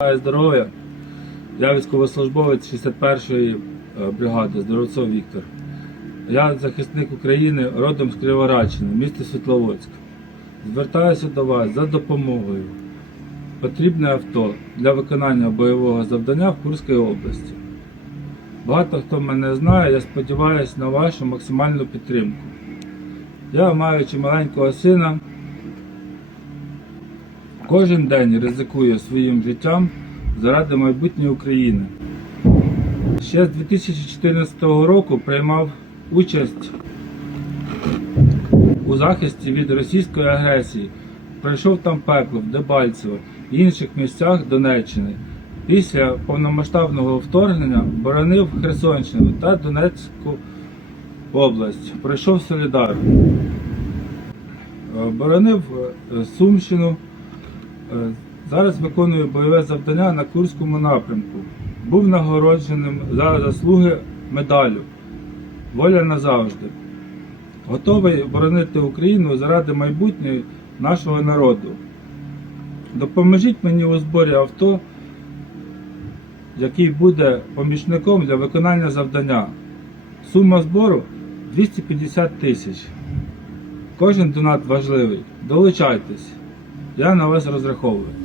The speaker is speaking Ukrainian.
Здоров'я. Я військовослужбовець 61-ї е, бригади, Здоровцов Віктор. Я захисник України родом з Кривораччини, місто Світловодськ. Звертаюся до вас за допомогою. Потрібне авто для виконання бойового завдання в Курській області. Багато хто мене знає, я сподіваюся на вашу максимальну підтримку. Я, маючи маленького сина, кожен день ризикую своїм життям заради майбутньої України. Ще з 2014 року приймав участь у захисті від російської агресії. Пройшов там пекло в Дебальцево і інших місцях Донеччини. Після повномасштабного вторгнення боронив Херсонщину та Донецьку область. Пройшов Солідар. Е, Боронив е, Сумщину. Е, Зараз виконую бойове завдання на Курському напрямку. Був нагородженим за заслуги медалю. Воля назавжди. Готовий боронити Україну заради майбутнього нашого народу. Допоможіть мені у зборі авто, який буде помічником для виконання завдання. Сума збору 250 тисяч. Кожен донат важливий. Долучайтесь. Я на вас розраховую.